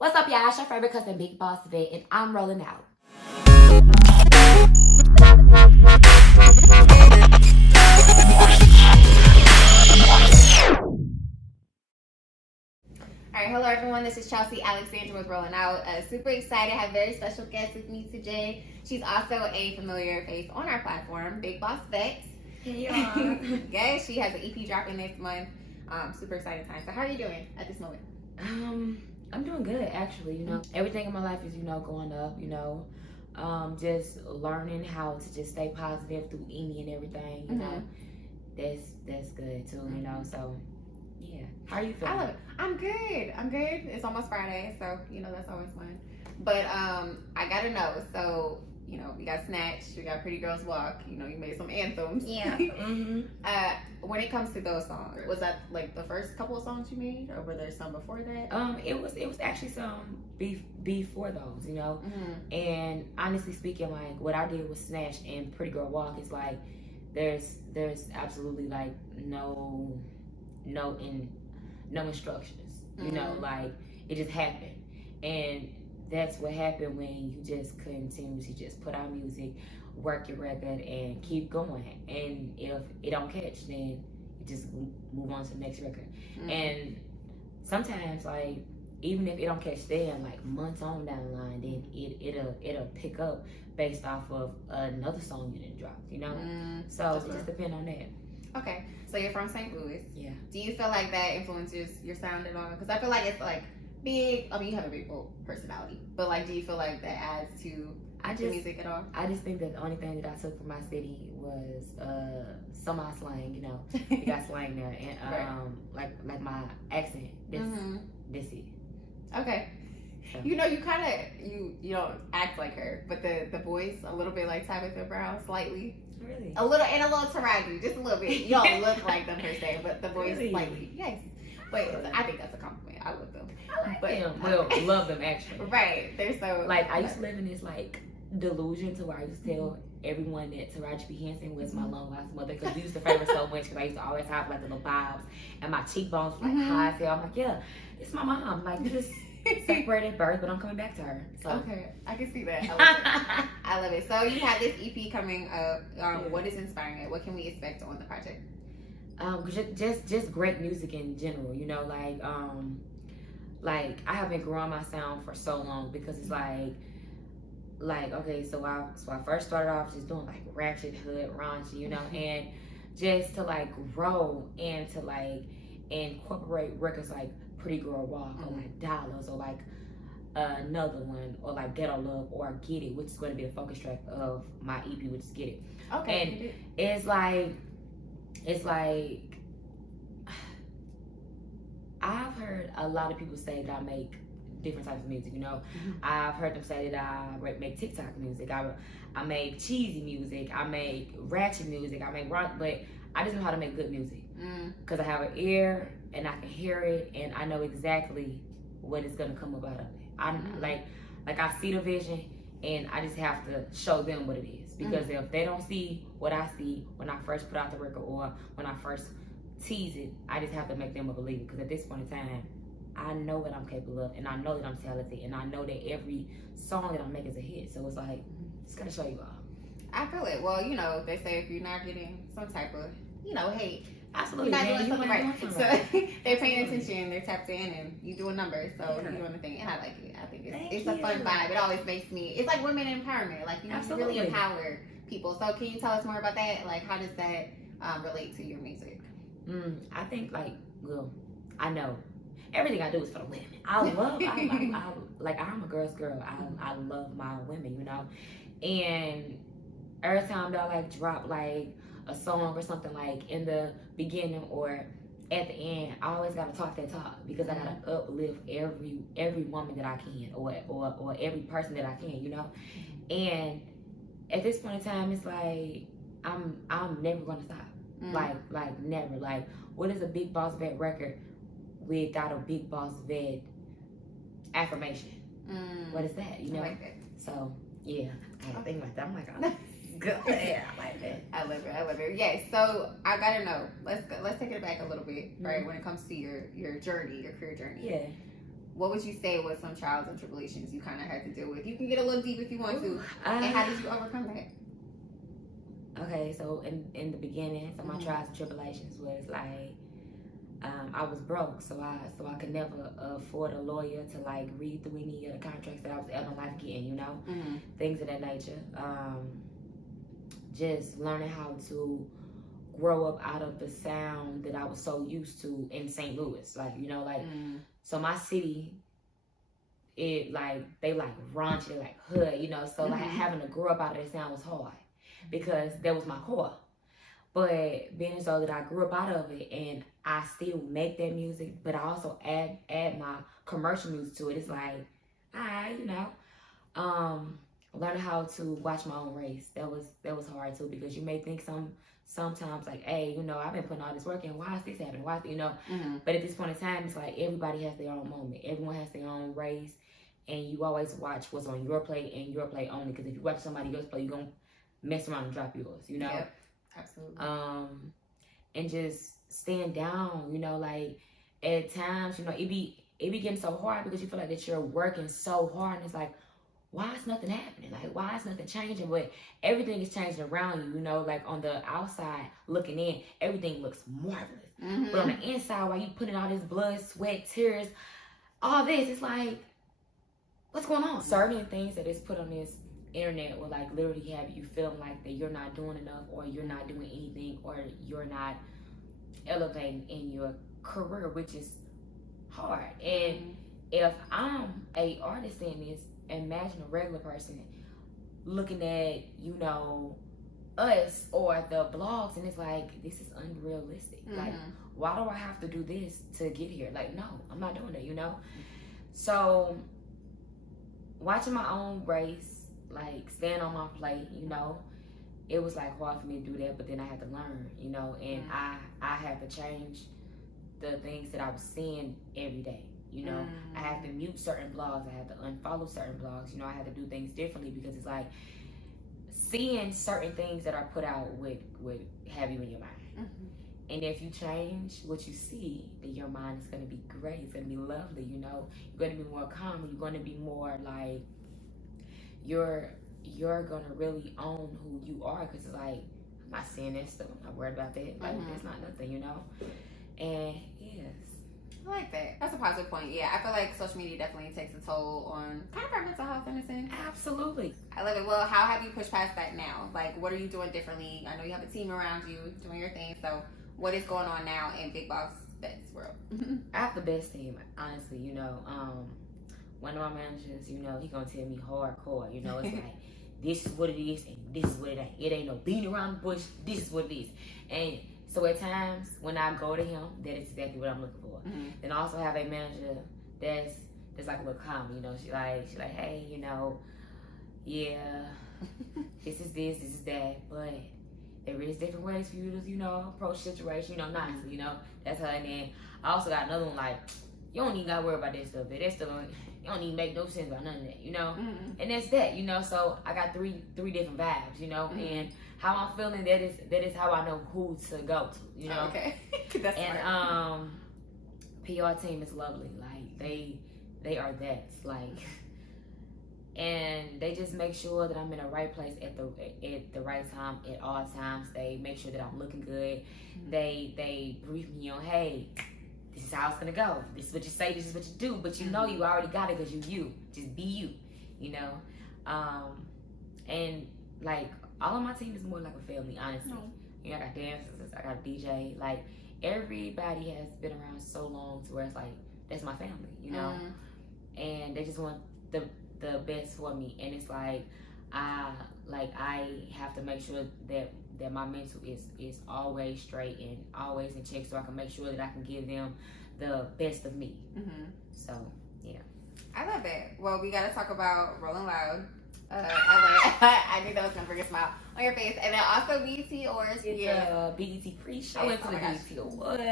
What's up, y'all? It's your favorite cousin, Big Boss Vette, and I'm rolling out. All right, hello everyone. This is Chelsea Alexandra with Rolling Out. Super excited. I have a very special guest with me today. She's also a familiar face on our platform, Big Boss Vette. Hey, y'all. Yes, she has an EP dropping this month. Super exciting time. So how are you doing at this moment? I'm doing good, actually. Everything in my life is, going up, just learning how to just stay positive through any and everything, that's good too, so yeah. How are you feeling? I love it. I'm good. It's almost Friday, so that's always fun. But I gotta know. So we got Snatch, we got Pretty Girls Walk. You made some anthems. Yeah. When it comes to those songs, was that like the first couple of songs you made, or were there some before that? It was actually some before those, And honestly speaking, like what I did with Snatch and Pretty Girl Walk is like there's absolutely like no instructions, like it just happened. And that's what happened when you just continuously just put out music, work your record, and keep going. And if it don't catch, then you just move on to the next record. And sometimes, like, even if it don't catch then, like months on down the line, then it'll pick up based off of another song you didn't drop, So it just depends on that. Okay, so you're from St. Louis. Yeah. Do you feel like that influences your sound at all? Because I feel like it's like big. I mean, you have a big personality, but like, do you feel like that adds to the music at all? I just think that the only thing that I took from my city was some of my slang. You got slang there, and like my accent. This it. Okay. So. You kind of you don't act like her, but the voice a little bit like Tabitha Brown, slightly. Really? A little Taraji, just a little bit. You don't look like them per se, but the voice really? Slightly. Yes. But I think that's a compliment. I love them. I like them. Well, love them actually. Right. They're so like I used to live in this like delusion to where I used to tell everyone that Taraji P. Henson was my long lost mother because we used to favor so much because I used to always have like the little bobs and my cheekbones were like high as hell. I'm like, yeah, it's my mom. Like we just separated at birth, but I'm coming back to her. So. Okay, I can see that. I love it. So you have this EP coming up. What is inspiring it? What can we expect on the project? Just great music in general. Like I have been growing my sound for so long because it's like okay, so I first started off just doing like ratchet hood raunchy, and just to like grow and to like incorporate records like Pretty Girl Walk or like Dollars or like another one or like Ghetto Love or Get It, which is going to be the focus track of my EP, which is Get It. Okay. And it's like I've heard a lot of people say that I make different types of music, I've heard them say that I make TikTok music, I make cheesy music, I make ratchet music, I make rock, but I just know how to make good music because I have an ear and I can hear it and I know exactly what is gonna come about of it. I like I see the vision and I just have to show them what it is because if they don't see what I see when I first put out the record or when I first tease it, I just have to make them a believer because at this point in time, I know what I'm capable of and I know that I'm talented and I know that every song that I make is a hit. So it's like, just gotta show you all. I feel it. Well, they say if you're not getting some type of, hate, absolutely, you're not doing something right. So they're paying Absolutely. attention, they're tapped in, and you doing numbers. So you're doing the thing, and I like it. I think it's a Thank fun you. vibe. It always makes me. It's like women empowerment. Like you really empower people. So can you tell us more about that? Like how does that relate to your music? I think I know everything I do is for the women. I'm a girl's girl. I love my women, and every time that I like drop like a song or something like in the beginning or at the end, I always gotta talk that talk because I gotta uplift every woman that I can or every person that I can, And at this point in time, it's like I'm never gonna stop. Like never. Like what is a Big Boss Vette record without a Big Boss Vette affirmation? What is that? I like that. So yeah, I gotta think like that. I'm like, oh, good. Yeah, I like that. I love it. Yes. So I gotta know. Let's take it back a little bit, right? When it comes to your journey, your career journey. Yeah. what would you say was some trials and tribulations you kind of had to deal with? You can get a little deep if you want to. And how did you overcome that? Okay, so in the beginning, so my trials and tribulations was like, I was broke, so I could never afford a lawyer to like read through any of the contracts that I was ever life getting, you know, things of that nature. Just learning how to grow up out of the sound that I was so used to in St. Louis, like, you know, like, so my city, it like, they like raunchy, like hood, you know, so like having to grow up out of that sound was hard because that was my core. But being so that I grew up out of it and I still make that music, but I also add my commercial music to it. It's like, alright, you know, learning how to watch my own race. That was hard too, because you may think sometimes like, hey, you know, I've been putting all this work in. Why is this happening? Why, you know? But at this point in time, it's like everybody has their own moment. Everyone has their own race, and you always watch what's on your plate and your plate only. Because if you watch somebody else's plate, you're gonna mess around and drop yours. You know? Yep. Absolutely. And just stand down, you know, like at times, you know, it be getting so hard because you feel like that you're working so hard, and it's like, why is nothing happening? Like, why is nothing changing? But everything is changing around you, you know, like on the outside looking in, everything looks marvelous. But on the inside, while you putting all this blood, sweat, tears, all this, it's like, what's going on? Certain things that is put on this internet will like literally have you feeling like that you're not doing enough, or you're not doing anything, or you're not elevating in your career, which is hard. And if I'm a artist in this, imagine a regular person looking at, you know, us or the blogs, and it's like, this is unrealistic. Like, why do I have to do this to get here? Like, no, I'm not doing that, you know? So watching my own race, like staying on my plate, you know, it was like hard for me to do that, but then I had to learn, you know, and I had to change the things that I was seeing every day, you know. I had to mute certain blogs, I had to unfollow certain blogs, you know, I had to do things differently, because it's like seeing certain things that are put out would have you in your mind. And if you change what you see, then your mind is going to be great, it's going to be lovely, you know. You're going to be more calm, you're going to be more like, you're gonna really own who you are, because it's like, I'm not saying that stuff, I'm not worried about that, like it's not nothing, you know. And yes, I like that. That's a positive point. Yeah, I feel like social media definitely takes a toll on kind of our mental health in a sense. Absolutely. I love it. Well, how have you pushed past that now? Like, what are you doing differently? I know you have a team around you doing your thing, so what is going on now in Big Boss Vette's world? I have the best team, honestly, you know. One of my managers, you know, he gonna tell me hardcore, you know, it's like, this is what it is and this is what it ain't. It ain't no beating around the bush, this is what it is. And so at times when I go to him, that is exactly what I'm looking for. Then I also have a manager that's like a little calm, you know, she's like, hey, you know, yeah, this is that, but there is different ways for you to, you know, approach situation, you know, nicely, you know, that's her. And then I also got another one like, you don't even gotta worry about that stuff, but that stuff, you don't even make no sense about none of that, you know? And that's that, you know? So I got three different vibes, you know? And how I'm feeling, that is how I know who to go to, you know? Okay. That's and PR team is lovely. Like, they are that, like, and they just make sure that I'm in the right place at the right time at all times. They make sure that I'm looking good. They brief me on, hey, this is how it's gonna go. This is what you say, this is what you do. But you know you already got it, because you. Just be you know? And like, all of my team is more like a family, honestly. You know, I got dancers, I got a DJ. Like, everybody has been around so long to where it's like, that's my family, you know? And they just want the best for me. And it's like, I have to make sure that my mental is always straight and always in check, so I can make sure that I can give them the best of me. So yeah, I love it. Well, we got to talk about Rolling Loud. I knew that was gonna bring a smile on your face. And then also BET Awards. BET pre-show. I went to the BET Awards.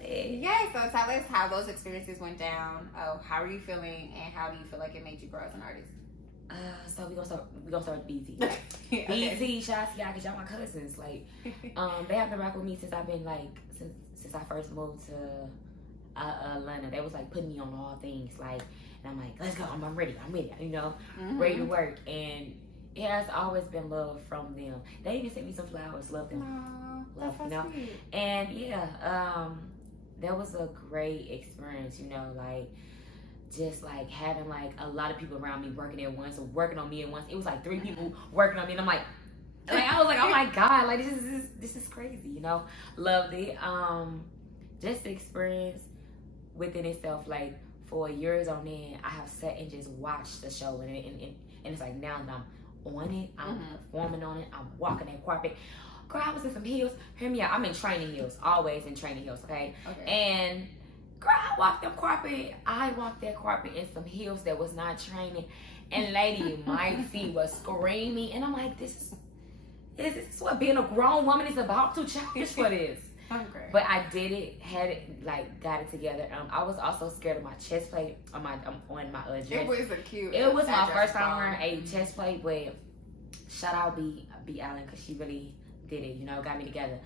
Yeah, so tell us how those experiences went down. How are you feeling, and how do you feel like it made you grow as an artist? So we gonna start with BET. BET, shout out to y'all, cause y'all my cousins. Like, they have been rocking with me since I've been like since I first moved to Atlanta. They was like putting me on all things, like, and I'm like, let's go, I'm ready, you know, ready to work. And it has always been love from them. They even sent me some flowers. Love them. Aww, Love, you know. Sweet. And yeah, that was a great experience, you know, like just like having like a lot of people around me working at once or working on me at once. It was like 3 people working on me, and I'm like I was like, oh my God, like this is crazy, you know. Loved it. Just the experience within itself, like for years on end, I have sat and just watched the show, and it's like now that I'm on it, I'm performing on it, I'm walking that carpet. Girl, I was in some heels. Hear me out. I'm in training heels, always in training heels, okay? And girl, I walked that carpet in some heels that was not training, and lady, my feet was screaming, and I'm like, this is what being a grown woman is about. Too childish for this. But I did it, had it, like, got it together. I was also scared of my chest plate on my dress. It was a cute. It was my first time wearing a chest plate, but shout out B Allen, because she really did it, you know, got me together.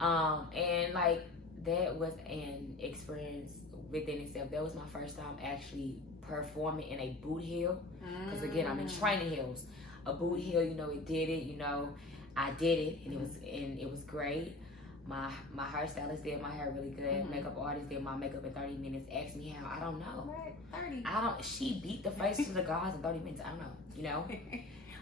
And like that was an experience within itself. That was my first time actually performing in a boot heel, because again, I'm in training heels. A boot heel, you know, it did it, you know, I did it, and it was great. My hairstylist did my hair really good. Makeup artist did my makeup in 30 minutes. Asked me how, I don't know. Right, 30. She beat the face to the gauze in 30 minutes. I don't know, you know.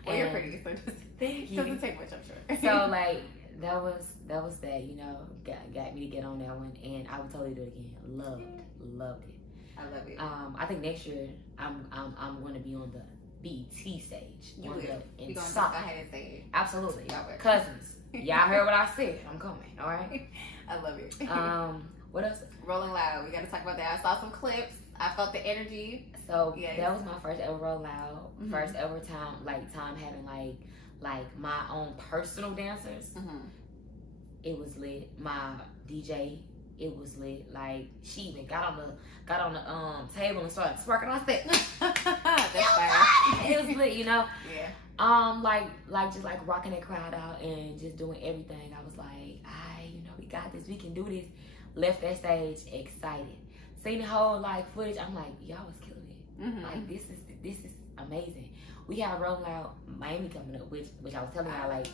Well, you're pretty, so thank you. Doesn't take much, I'm sure. So like that was that, you know, got me to get on that one, and I would totally do it again. Loved it. I love it. I think next year I'm going to be on the BET stage. You will. You're gonna go ahead and say it. Absolutely. Cousins. Y'all heard what I said. I'm coming. All right. I love it. What else? Rolling Loud. We got to talk about that. I saw some clips. I felt the energy. So that was my first ever Rolling Loud. First ever time having like my own personal dancers. It was lit. My DJ, it was lit. Like she even got on the table and started twerking. I said, that's fire. It was lit, you know. Yeah. Like just like rocking that crowd out and just doing everything. I was like, you know, we got this. We can do this. Left that stage excited. Seen the whole like footage. I'm like, y'all was killing it. Like this is amazing. We have Rolling Loud Miami coming up, which I was telling y'all, like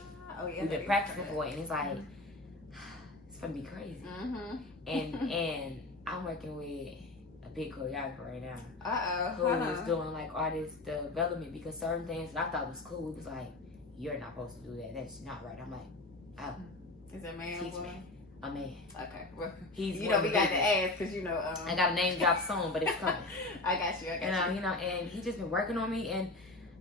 we've been practicing for it, and it's like it's gonna be crazy. And I'm working with a big choreographer right now. Who is doing like artist development, because certain things that I thought was cool, it was like, you're not supposed to do that. That's not right. I'm like, oh, is it a man or woman? A man. Okay. Well, he's, you know, we got to ask, because you know, I got a name drop soon, but it's coming. I got you. You know, and he just been working on me. And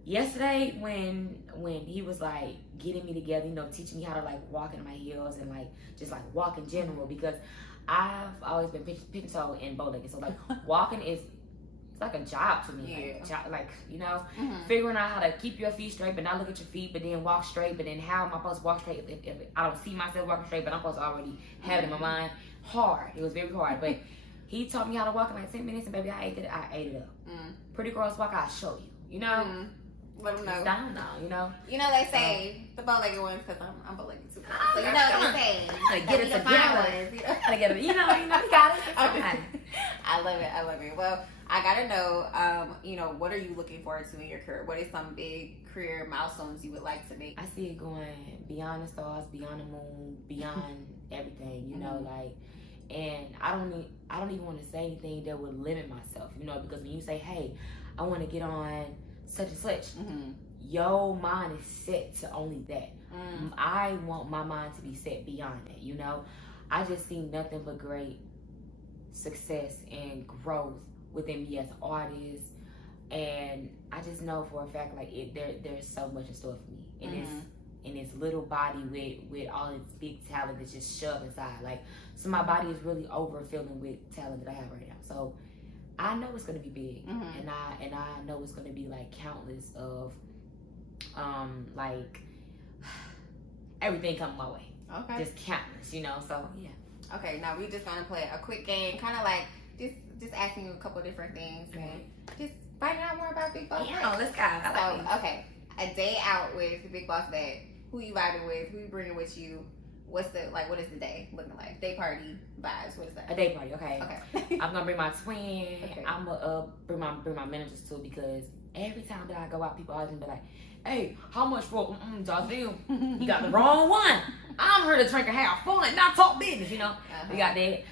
yesterday when he was like getting me together, you know, teaching me how to like walk in my heels and like just like walk in general, because I've always been pinch toe and bow legged, so like walking is, it's like a job to me. Like you know, figuring out how to keep your feet straight but not look at your feet, but then walk straight. But then how am I supposed to walk straight if I don't see myself walking straight, but I'm supposed to already have it in my mind? Hard. It was very hard, but he taught me how to walk in like 10 minutes, and baby, I ate it up. Pretty girls walk, I'll show you, you know. Let them know. It's down now, you know. You know they say the bow-legged ones, because I'm bow-legged too. So you know what they say. Get it together. Gotta get it. You know, you got it. I love it. Well, I gotta know, you know, what are you looking forward to in your career? What are some big career milestones you would like to make? I see it going beyond the stars, beyond the moon, beyond everything. You know, like, and I don't even want to say anything that would limit myself. You know, because when you say, hey, I want to get on such and such, your mind is set to only that. I want my mind to be set beyond that, you know. I just see nothing but great success and growth within me as an artist, and I just know for a fact like there's so much in store for me in this little body with all this big talent that's just shoved inside. Like, so my body is really overfilling with talent that I have right now. So I know it's gonna be big, and I know it's gonna be like countless of like everything coming my way. Okay. Just countless, you know. So yeah. Okay, now we just gonna play a quick game, kind of like just asking you a couple different things and just finding out more about Big Boss. Yeah, let's go. So okay, a day out with Big Boss Dad. Who you vibing with? Who you bringing with you? what is the day looking like? Day party vibes. What is that? A day party, okay. Okay. I'm gonna bring my twin. Okay. I'm gonna bring my managers too, because every time that I go out, people always be like, "Hey, how much for Jazeel? You got the wrong one. I'm here to drink and have fun, not talk business, you know." We got that.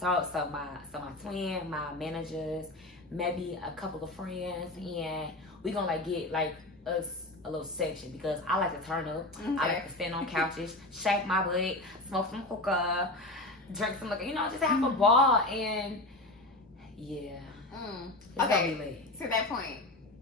So my twin, my managers, maybe a couple of friends, and we gonna like get like us a little section, because I like to turn up. Okay. I like to stand on couches, shake my butt, smoke some hookah, drink some liquor, you know, just have a ball. And yeah, it's okay. gonna be lit. To that point,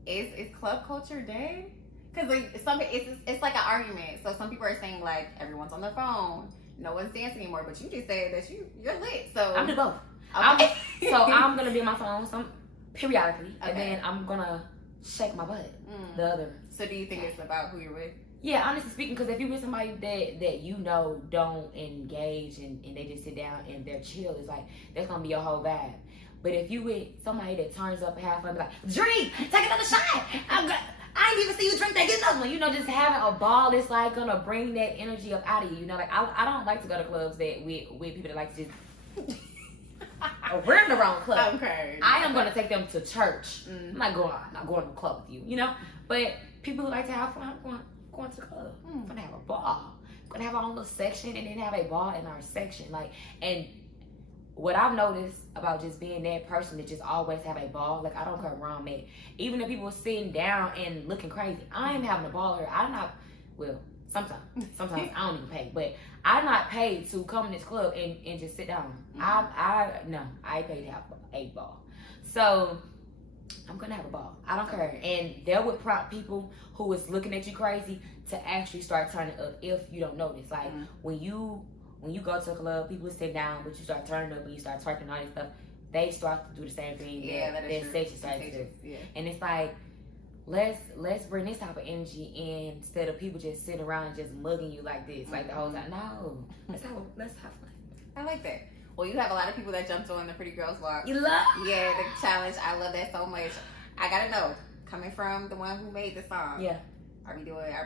is club culture dead? Because like it's like an argument. So some people are saying like everyone's on their phone, no one's dancing anymore. But you just said that you're lit. So I'm doing both. Okay. I'm gonna be on my phone periodically, Okay. and then I'm gonna shake my butt. The other. So do you think it's about who you're with? Yeah, honestly speaking, because if you with somebody that you know don't engage and they just sit down and they're chill, it's like that's gonna be your whole vibe. But if you with somebody that turns up and have fun, be like, drink, take another shot. I ain't even see you drink that, get another one. You know, just having a ball is like gonna bring that energy up out of you. You know, like I don't like to go to clubs that with people that like to just we're in the wrong club. Okay. I am gonna take them to church. I'm not going to the club with you, you know. But people who like to have fun, I'm going to the club. I'm gonna have a ball. I'm gonna have our own little section, and then have a ball in our section. Like, and what I've noticed about just being that person that just always have a ball, like I don't care where I'm at. Even if people are sitting down and looking crazy, I'm having a ball here. I'm not, well, sometimes I don't even pay, but I'm not paid to come to this club and just sit down. I paid to have a ball. So I'm gonna have a ball. I don't care. And that would prompt people who is looking at you crazy to actually start turning up if you don't notice. Like when you go to a club, people sit down, but you start turning up and you start twerking and all that stuff, they start to do the same thing that section starts to do. Yeah. And it's like, let's bring this type of energy in instead of people just sitting around and just mugging you like this, like the whole time. No, let's have fun. I like that. Well, you have a lot of people that jumped on the Pretty Girls Walk. You love? Yeah, the challenge. I love that so much. I gotta know, coming from the one who made the song. Yeah. Are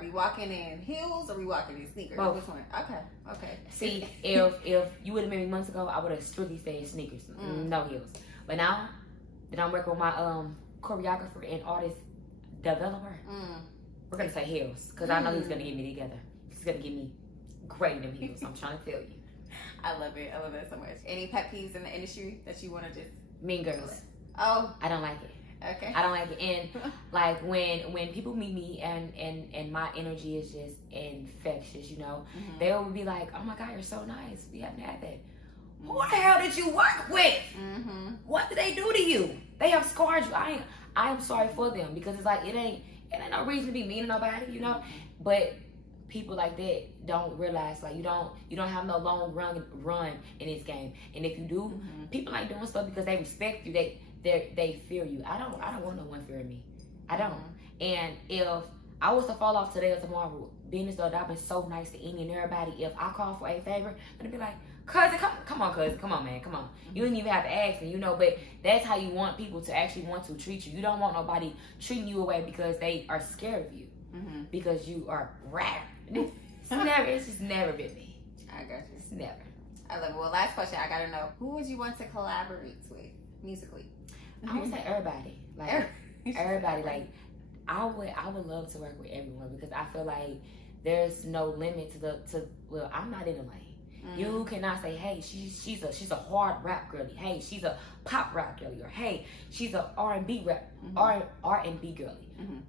we walking in heels or are we walking in sneakers? Both. Which one? Okay. See, if you would have met me months ago, I would have strictly said sneakers, no heels. But now that I'm working with my choreographer and artist developer, we're gonna say heels, because I know he's gonna get me together. He's gonna get me great in them heels. I'm trying to tell you. I love it. I love it so much. Any pet peeves in the industry that you want to just? Mean Girls. Oh, I don't like it. Okay. I don't like it. And like when people meet me and my energy is just infectious, you know, they will be like, "Oh my God, you're so nice. We haven't had that." Who the hell did you work with? What did they do to you? They have scarred you. I am sorry for them, because it's like it ain't no reason to be mean to nobody, you know. But people like that don't realize, like, you don't have no long run in this game. And if you do, people like doing stuff because they respect you. They fear you. I don't want no one fearing me. I don't. And if I was to fall off today or tomorrow, being as though I've been so nice to any and everybody, if I call for a favor, I'm gonna be like, cousin, come on, cousin, come on, man, come on. You didn't even have to ask me, you know. But that's how you want people to actually want to treat you. You don't want nobody treating you away because they are scared of you, because you are rap. It's just never been me. I got you. It's never. I love it. Well, last question. I gotta know, who would you want to collaborate with musically? I would say everybody. Like everybody. Like I would love to work with everyone, because I feel like there's no limit to well, I'm not in a lane. You cannot say, hey, she's a hard rap girlie. Hey, she's a pop rap girlie. Or hey, she's a R&B rap R&B girlie.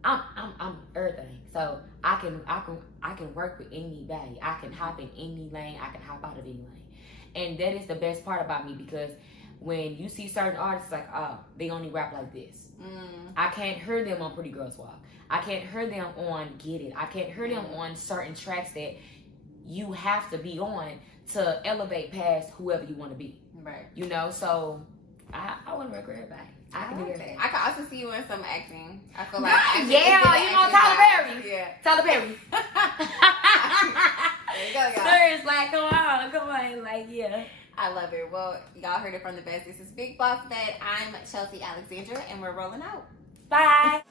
I'm everything. So I can work with anybody. I can hop in any lane. I can hop out of any lane. And that is the best part about me, because when you see certain artists, like, oh, they only rap like this. I can't hear them on Pretty Girls Walk. I can't hear them on Get It. I can't hear them on certain tracks that you have to be on to elevate past whoever you want to be. Right. You know, so I want to work with everybody. I can do everything. I can also see you in some acting. I feel like yeah, you know, Tyler Perry. Yeah. Tyler Perry. There you go, y'all. Sir, it's like, come on, like, yeah. I love it. Well, y'all heard it from the best. This is Big Boss Vette. I'm Chelsea Alexandra, and we're rolling out. Bye.